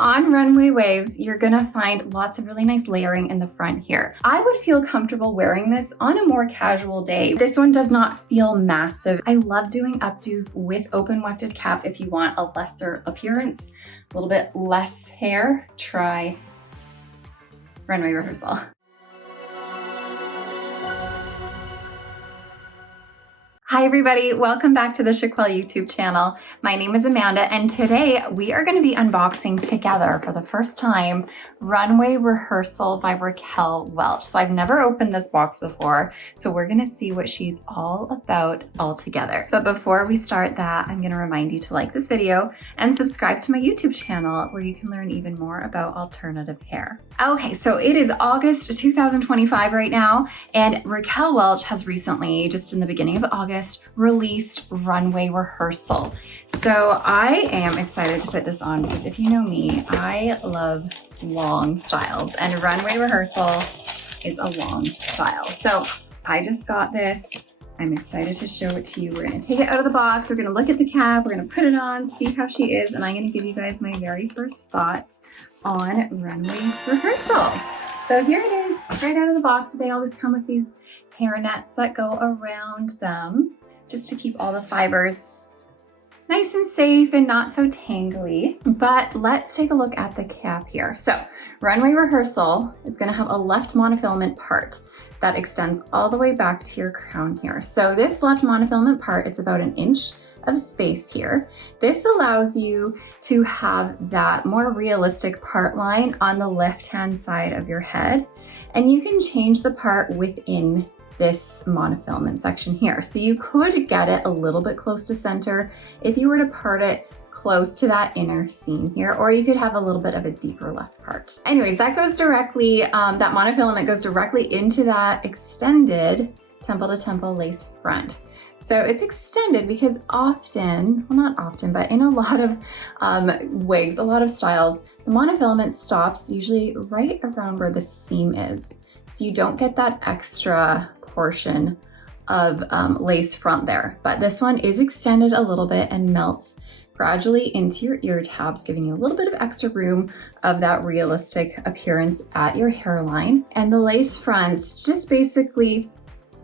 On runway waves, you're gonna find lots of really nice layering in the front here. I would feel comfortable wearing this on a more casual day. This one does not feel massive. I love doing updos with open wefted caps if you want a lesser appearance, a little bit less hair. Try Runway Rehearsal. Hi everybody, welcome back to the Chiquel YouTube channel. My name is Amanda and today we are going to be unboxing together for the first time Runway Rehearsal by Raquel Welch. So I've never opened this box before, so we're going to see what she's all about all together. But before we start that, I'm going to remind you to like this video and subscribe to my YouTube channel where you can learn even more about alternative hair. Okay, so it is August 2025 right now, and Raquel Welch has recently, just in the beginning of August, released Runway Rehearsal. So I am excited to put this on because if you know me, I love long styles and Runway Rehearsal is a long style. So I just got this. I'm excited to show it to you. We're gonna take it out of the box. We're gonna look at the cap. We're gonna put it on, see how she is. And I'm gonna give you guys my very first thoughts on Runway Rehearsal. So here it is, right out of the box. They always come with these hair nets that go around them just to keep all the fibers nice and safe and not so tangly. But let's take a look at the cap here. So Runway Rehearsal is going to have a left monofilament part that extends all the way back to your crown here. So this left monofilament part, it's about 1 inch of space here. This allows you to have that more realistic part line on the left-hand side of your head. And you can change the part within this monofilament section here. So you could get it a little bit close to center if you were to part it close to that inner seam here, or you could have a little bit of a deeper left part. Anyways, that goes directly, that monofilament goes directly into that extended temple to temple lace front. So it's extended because often, well not often, but in a lot of wigs, a lot of styles, the monofilament stops usually right around where the seam is. So you don't get that extra portion of lace front there. But this one is extended a little bit and melts gradually into your ear tabs, giving you a little bit of extra room of that realistic appearance at your hairline. And the lace fronts just basically,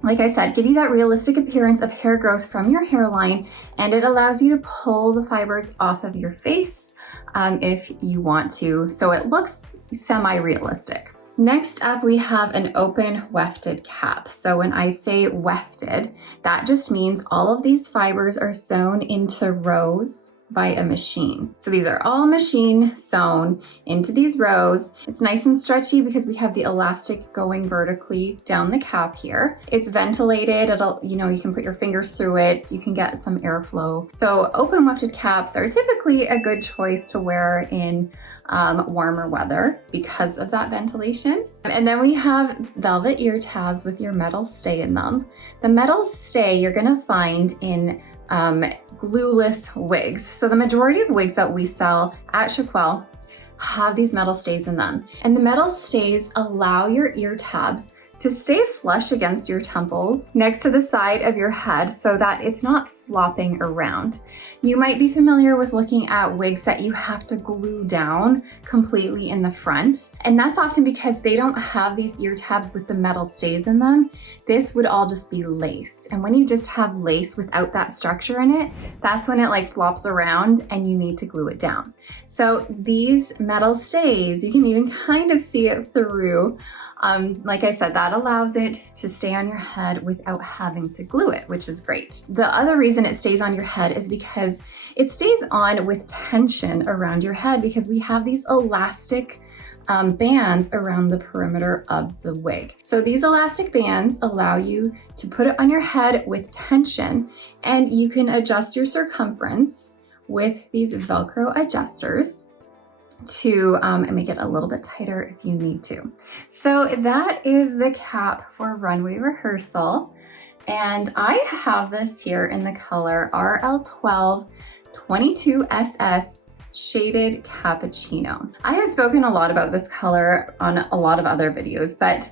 like I said, give you that realistic appearance of hair growth from your hairline, and it allows you to pull the fibers off of your face if you want to, so it looks semi-realistic. Next up, we have an open wefted cap. So when I say wefted, that just means all of these fibers are sewn into rows by a machine. So these are all machine sewn into these rows. It's nice and stretchy because we have the elastic going vertically down the cap here. It's ventilated. It'll, you can put your fingers through it. You can get some airflow. So open wefted caps are typically a good choice to wear in warmer weather because of that ventilation. And then we have velvet ear tabs with your metal stay in them. The metal stay you're gonna find in glueless wigs. So the majority of wigs that we sell at Chiquel have these metal stays in them. And the metal stays allow your ear tabs to stay flush against your temples next to the side of your head so that it's not flopping around. You might be familiar with looking at wigs that you have to glue down completely in the front, and that's often because they don't have these ear tabs with the metal stays in them. This would all just be lace, and when you just have lace without that structure in it, that's when it like flops around and you need to glue it down. So these metal stays, you can even kind of see it through. Like I said, that allows it to stay on your head without having to glue it, which is great. The other reason it stays on your head is because it stays on with tension around your head because we have these elastic bands around the perimeter of the wig. So these elastic bands allow you to put it on your head with tension, and you can adjust your circumference with these Velcro adjusters to make it a little bit tighter if you need to. So that is the cap for Runway Rehearsal. And I have this here in the color RL12 22SS Shaded Cappuccino. I have spoken a lot about this color on a lot of other videos, but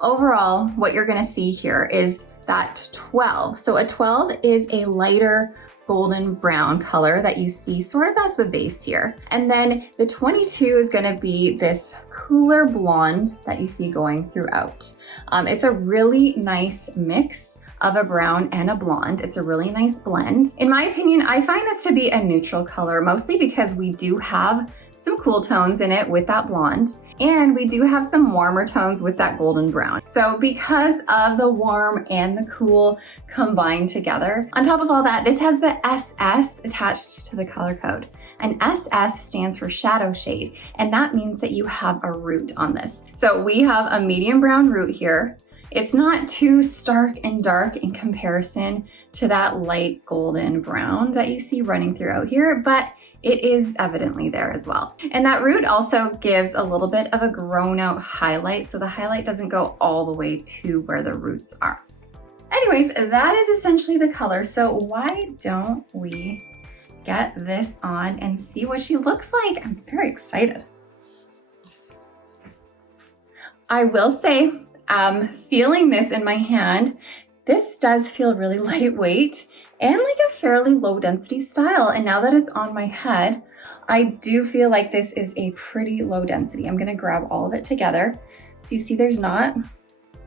overall, what you're gonna see here is that 12. So a 12 is a lighter golden brown color that you see sort of as the base here. And then the 22 is gonna be this cooler blonde that you see going throughout. It's a really nice mix of a brown and a blonde. It's a really nice blend. In my opinion, I find this to be a neutral color, mostly because we do have some cool tones in it with that blonde, and we do have some warmer tones with that golden brown. So because of the warm and the cool combined together, on top of all that, this has the SS attached to the color code. And SS stands for shadow shade, and that means that you have a root on this. So we have a medium brown root here. It's not too stark and dark in comparison to that light golden brown that you see running throughout here, but it is evidently there as well. And that root also gives a little bit of a grown out highlight, so the highlight doesn't go all the way to where the roots are. Anyways, that is essentially the color. So why don't we get this on and see what she looks like? I'm very excited. I will say, feeling this in my hand, this does feel really lightweight and like a fairly low density style. And now that it's on my head, I do feel like this is a pretty low density. I'm gonna grab all of it together. So you see there's not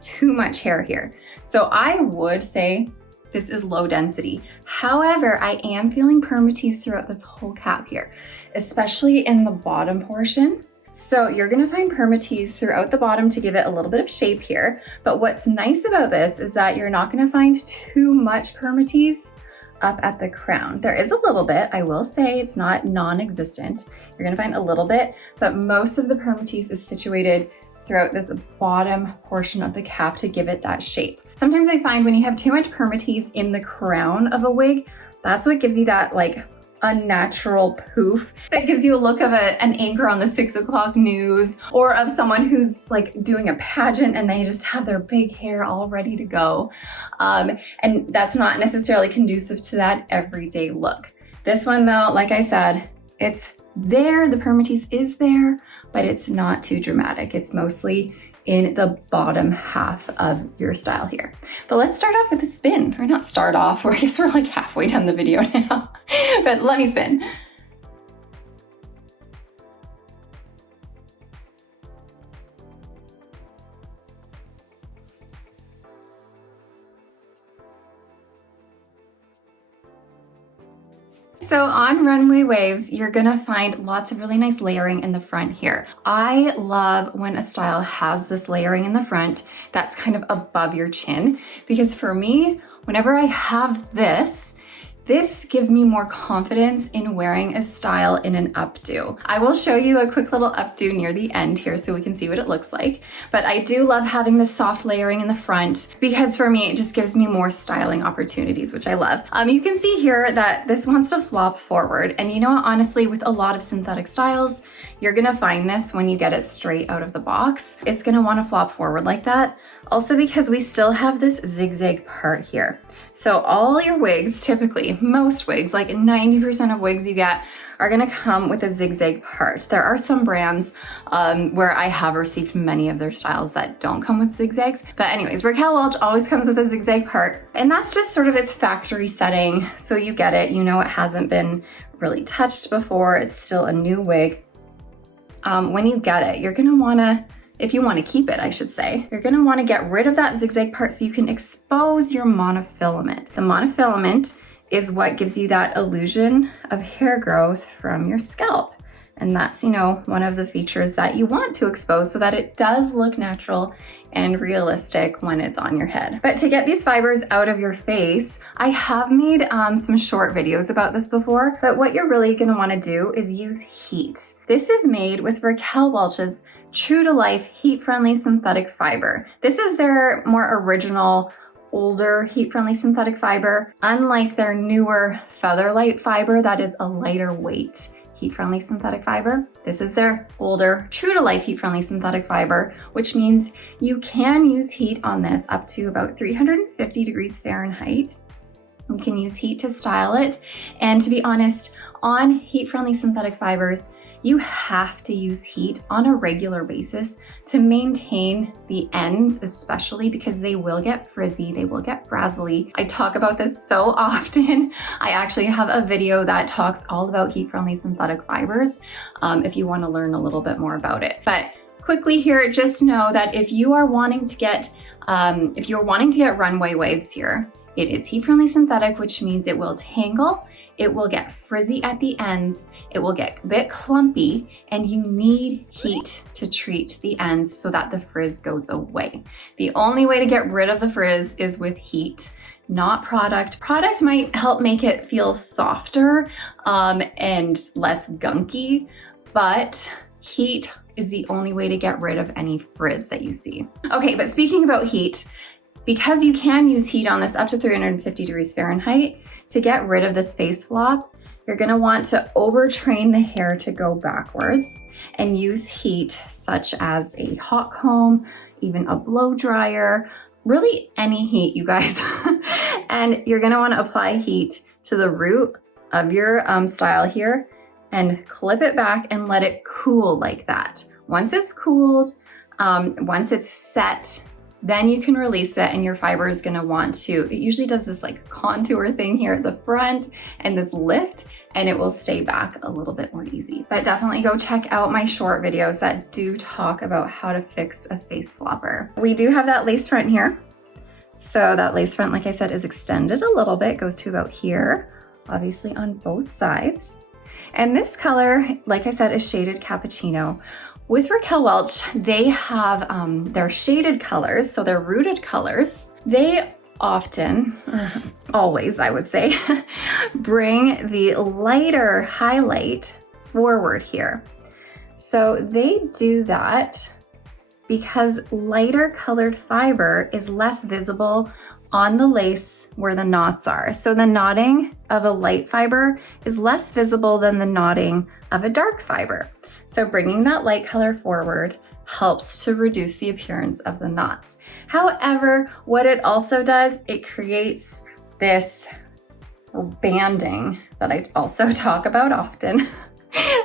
too much hair here. So I would say this is low density. However, I am feeling permatease throughout this whole cap here, especially in the bottom portion. So you're gonna find permatease throughout the bottom to give it a little bit of shape here. But what's nice about this is that you're not gonna find too much permatease up at the crown. There is a little bit, I will say it's not non-existent. You're gonna find a little bit, but most of the permatease is situated throughout this bottom portion of the cap to give it that shape. Sometimes I find when you have too much permatease in the crown of a wig, that's what gives you that like unnatural poof that gives you a look of an anchor on the 6 o'clock news, or of someone who's like doing a pageant and they just have their big hair all ready to go. And that's not necessarily conducive to that everyday look. This one though, like I said, it's there, the permatease is there, but it's not too dramatic. It's mostly in the bottom half of your style here. But let's start off with a spin, or not start off, or I guess we're like halfway done the video now, but let me spin. So on Runway Waves, you're gonna find lots of really nice layering in the front here. I love when a style has this layering in the front that's kind of above your chin, because for me, whenever I have this gives me more confidence in wearing a style in an updo. I will show you a quick little updo near the end here so we can see what it looks like. But I do love having the soft layering in the front because for me, it just gives me more styling opportunities, which I love. You can see here that this wants to flop forward. And you know what, honestly, with a lot of synthetic styles, you're gonna find this when you get it straight out of the box. It's gonna wanna flop forward like that. Also because we still have this zigzag part here. So all your wigs, typically, most wigs, like 90% of wigs you get are gonna come with a zigzag part. There are some brands where I have received many of their styles that don't come with zigzags. But anyways, Raquel Welch always comes with a zigzag part. And that's just sort of its factory setting. So you get it, you know it hasn't been really touched before. It's still a new wig. When you get it, you're gonna wanna, if you want to keep it, I should say, you're going to want to get rid of that zigzag part so you can expose your monofilament. The monofilament is what gives you that illusion of hair growth from your scalp. And that's, you know, one of the features that you want to expose so that it does look natural and realistic when it's on your head. But to get these fibers out of your face, I have made some short videos about this before, but what you're really going to want to do is use heat. This is made with Raquel Welch's True to Life heat-friendly synthetic fiber. This is their more original, older heat-friendly synthetic fiber. Unlike their newer Featherlight fiber that is a lighter weight heat-friendly synthetic fiber, this is their older True to Life heat-friendly synthetic fiber, which means you can use heat on this up to about 350 degrees Fahrenheit. You can use heat to style it. And to be honest, on heat-friendly synthetic fibers, you have to use heat on a regular basis to maintain the ends, especially because they will get frizzy, they will get frazzly. I talk about this so often. I actually have a video that talks all about heat-friendly synthetic fibers if you want to learn a little bit more about it. But quickly here, just know that if you are wanting to get runway waves here, it is heat-friendly synthetic, which means it will tangle, it will get frizzy at the ends, it will get a bit clumpy, and you need heat to treat the ends so that the frizz goes away. The only way to get rid of the frizz is with heat, not product. Product might help make it feel softer and less gunky, but heat is the only way to get rid of any frizz that you see. Okay, but speaking about heat, because you can use heat on this up to 350 degrees Fahrenheit, to get rid of this face flop, you're gonna want to overtrain the hair to go backwards and use heat such as a hot comb, even a blow dryer, really any heat, you guys. And you're gonna wanna apply heat to the root of your style here and clip it back and let it cool like that. Once it's cooled, once it's set, then you can release it and your fiber is gonna want to, it usually does this like contour thing here at the front and this lift, and it will stay back a little bit more easy. But definitely go check out my short videos that do talk about how to fix a face flopper. We do have that lace front here. So that lace front, like I said, is extended a little bit, goes to about here, obviously on both sides. And this color, like I said, is shaded Cappuccino. With Raquel Welch, they have their shaded colors, so they're rooted colors. They often, always I would say, bring the lighter highlight forward here. So they do that because lighter colored fiber is less visible on the lace where the knots are. So the knotting of a light fiber is less visible than the knotting of a dark fiber. So bringing that light color forward helps to reduce the appearance of the knots. However, what it also does, it creates this banding that I also talk about often.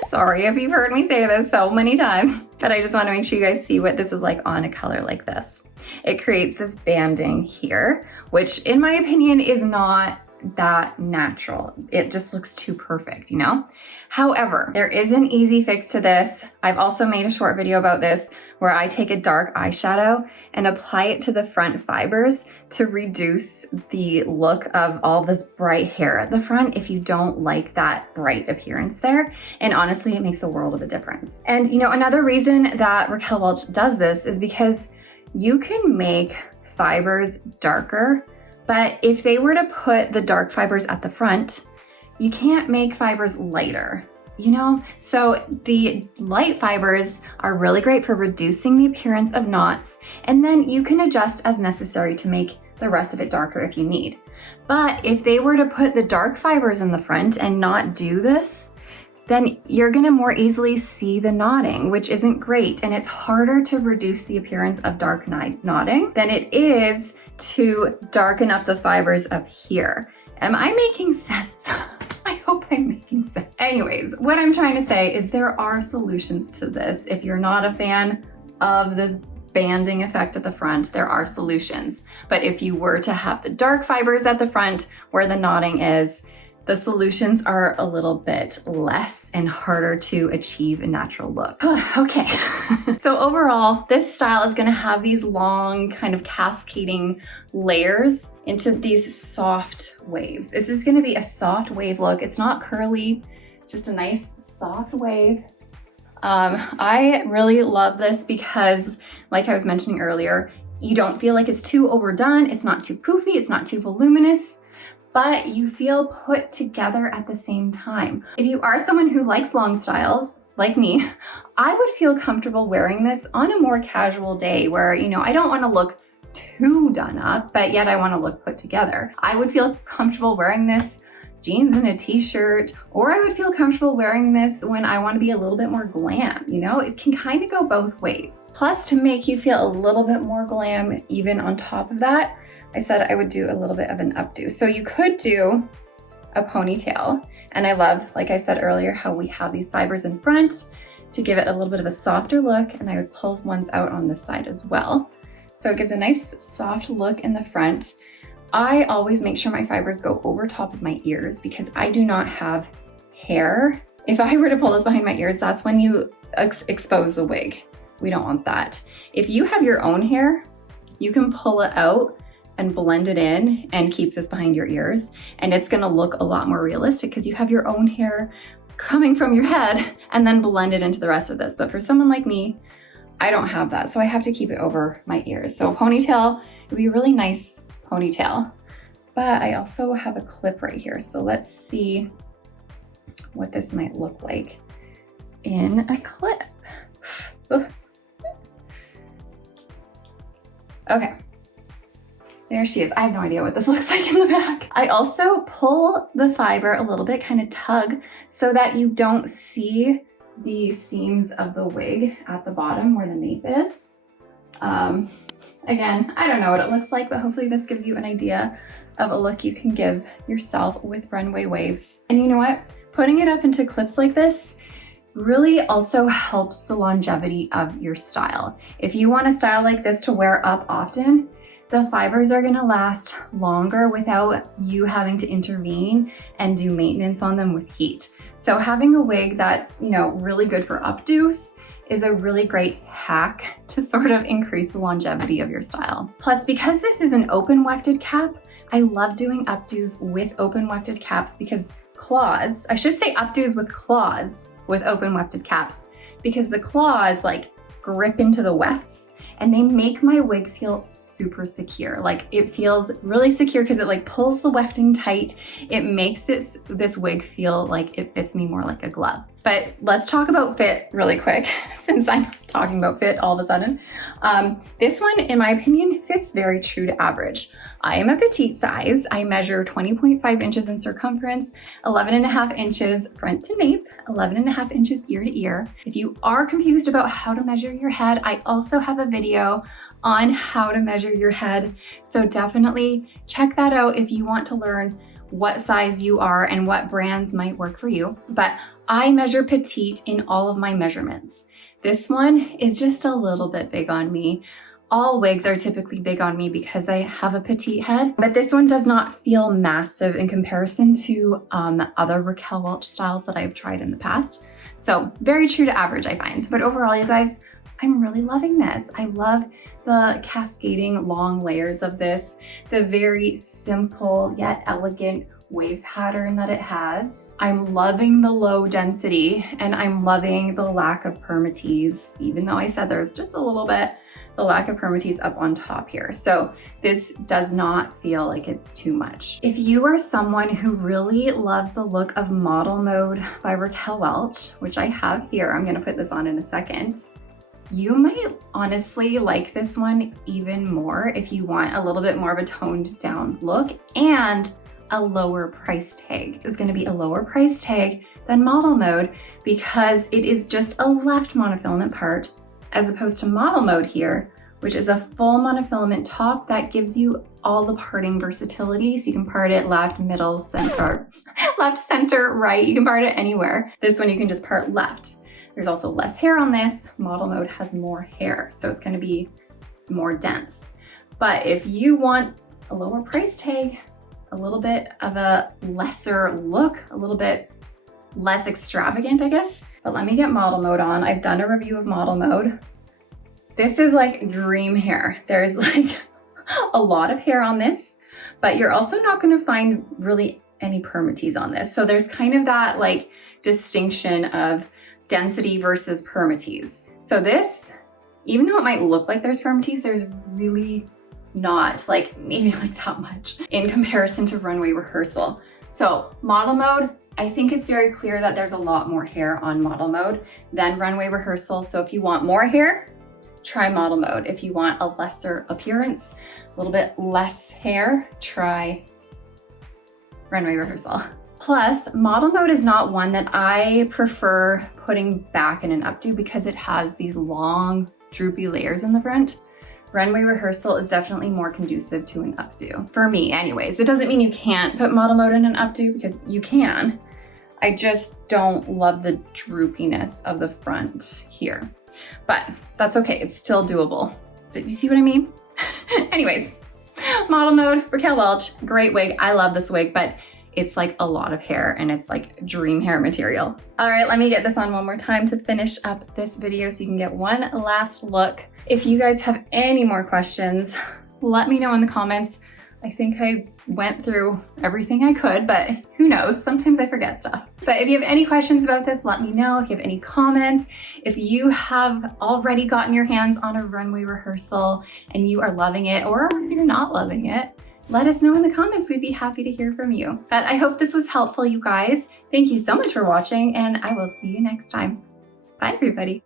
Sorry if you've heard me say this so many times, but I just want to make sure you guys see what this is like on a color like this. It creates this banding here, which in my opinion is not that natural. It just looks too perfect, you know? However, there is an easy fix to this. I've also made a short video about this where I take a dark eyeshadow and apply it to the front fibers to reduce the look of all this bright hair at the front if you don't like that bright appearance there. And honestly, it makes a world of a difference. And you know, another reason that Raquel Welch does this is because you can make fibers darker, but if they were to put the dark fibers at the front, you can't make fibers lighter, you know? So the light fibers are really great for reducing the appearance of knots, and then you can adjust as necessary to make the rest of it darker if you need. But if they were to put the dark fibers in the front and not do this, then you're gonna more easily see the knotting, which isn't great. And it's harder to reduce the appearance of dark knotting than it is to darken up the fibers up here. Am I making sense? I hope I'm making sense. Anyways, what I'm trying to say is there are solutions to this. If you're not a fan of this banding effect at the front, there are solutions. But if you were to have the dark fibers at the front where the knotting is, the solutions are a little bit less and harder to achieve a natural look. Okay, so overall, this style is gonna have these long kind of cascading layers into these soft waves. This is gonna be a soft wave look. It's not curly, just a nice soft wave. I really love this because, like I was mentioning earlier, you don't feel like it's too overdone, it's not too poofy, it's not too voluminous, but you feel put together at the same time. If you are someone who likes long styles, like me, I would feel comfortable wearing this on a more casual day where, you know, I don't want to look too done up, but yet I want to look put together. I would feel comfortable wearing this jeans and a t-shirt, or I would feel comfortable wearing this when I want to be a little bit more glam, you know? It can kind of go both ways. Plus, to make you feel a little bit more glam, even on top of that, I said I would do a little bit of an updo. So you could do a ponytail. And I love, like I said earlier, how we have these fibers in front to give it a little bit of a softer look, and I would pull ones out on this side as well. So it gives a nice soft look in the front. I always make sure my fibers go over top of my ears because I do not have hair. If I were to pull this behind my ears, that's when you expose the wig. We don't want that. If you have your own hair, you can pull it out and blend it in and keep this behind your ears. And it's gonna look a lot more realistic because you have your own hair coming from your head and then blend it into the rest of this. But for someone like me, I don't have that. So I have to keep it over my ears. So a ponytail would be a really nice ponytail. But I also have a clip right here. So let's see what this might look like in a clip. Okay, there she is. I have no idea what this looks like in the back. I also pull the fiber a little bit, kind of tug, so that you don't see the seams of the wig at the bottom where the nape is. Again, I don't know what it looks like, but hopefully this gives you an idea of a look you can give yourself with runway waves. And you know what? Putting it up into clips like this really also helps the longevity of your style. If you want a style like this to wear up often, the fibers are gonna last longer without you having to intervene and do maintenance on them with heat. So having a wig that's, really good for updos is a really great hack to sort of increase the longevity of your style. Plus, because this is an open wefted cap, I love doing updos with open wefted caps because claws, I should say updos with claws with open wefted caps, because the claws like grip into the wefts and they make my wig feel super secure. Like it feels really secure because it like pulls the wefting tight. It makes this wig feel like it fits me more like a glove. But let's talk about fit really quick since I'm talking about fit all of a sudden. This one, in my opinion, fits very true to average. I am a petite size. I measure 20.5 inches in circumference, 11.5 inches front to nape, 11.5 inches ear to ear. If you are confused about how to measure your head, I also have a video on how to measure your head. So definitely check that out if you want to learn what size you are and what brands might work for you. But I measure petite in all of my measurements. This one is just a little bit big on me. All wigs are typically big on me because I have a petite head, but this one does not feel massive in comparison to other Raquel Welch styles that I've tried in the past. So very true to average, I find. But overall, you guys, I'm really loving this. I love the cascading long layers of this, the very simple yet elegant wave pattern that it has. I'm loving the low density and I'm loving the lack of permatease, even though I said there's just a little bit, the lack of permatease up on top here. So this does not feel like it's too much. If you are someone who really loves the look of Model Mode by Raquel Welch, which I have here, I'm gonna put this on in a second, you might honestly like this one even more if you want a little bit more of a toned down look and a lower price tag. It's gonna be a lower price tag than Model Mode because it is just a left monofilament part as opposed to Model Mode here, which is a full monofilament top that gives you all the parting versatility. So you can part it left, middle, center, left, center, right. You can part it anywhere. This one you can just part left. There's also less hair on this. Model Mode has more hair, so it's gonna be more dense. But if you want a lower price tag, a little bit of a lesser look, a little bit less extravagant, I guess. But let me get Model Mode on. I've done a review of Model Mode. This is like dream hair. There's like a lot of hair on this, but you're also not gonna find really any permatease on this. So there's kind of that like distinction of density versus permatease. So this, even though it might look like there's permatease, there's really not, like maybe like that much in comparison to Runway Rehearsal. So Model Mode, I think it's very clear that there's a lot more hair on Model Mode than Runway Rehearsal. So if you want more hair, try Model Mode. If you want a lesser appearance, a little bit less hair, try Runway Rehearsal. Plus, Model Mode is not one that I prefer putting back in an updo because it has these long droopy layers in the front. Runway Rehearsal is definitely more conducive to an updo. For me anyways. It doesn't mean you can't put model mode in an updo, because you can. I just don't love the droopiness of the front here. But that's okay, it's still doable. But you see what I mean? Anyways, model mode, Raquel Welch, great wig. I love this wig, but it's like a lot of hair and it's like dream hair material. All right, let me get this on one more time to finish up this video so you can get one last look. If you guys have any more questions, let me know in the comments. I think I went through everything I could, but who knows? Sometimes I forget stuff. But if you have any questions about this, let me know. If you have any comments, if you have already gotten your hands on a runway rehearsal and you are loving it, or if you're not loving it, let us know in the comments. We'd be happy to hear from you. But I hope this was helpful, you guys. Thank you so much for watching, and I will see you next time. Bye, everybody.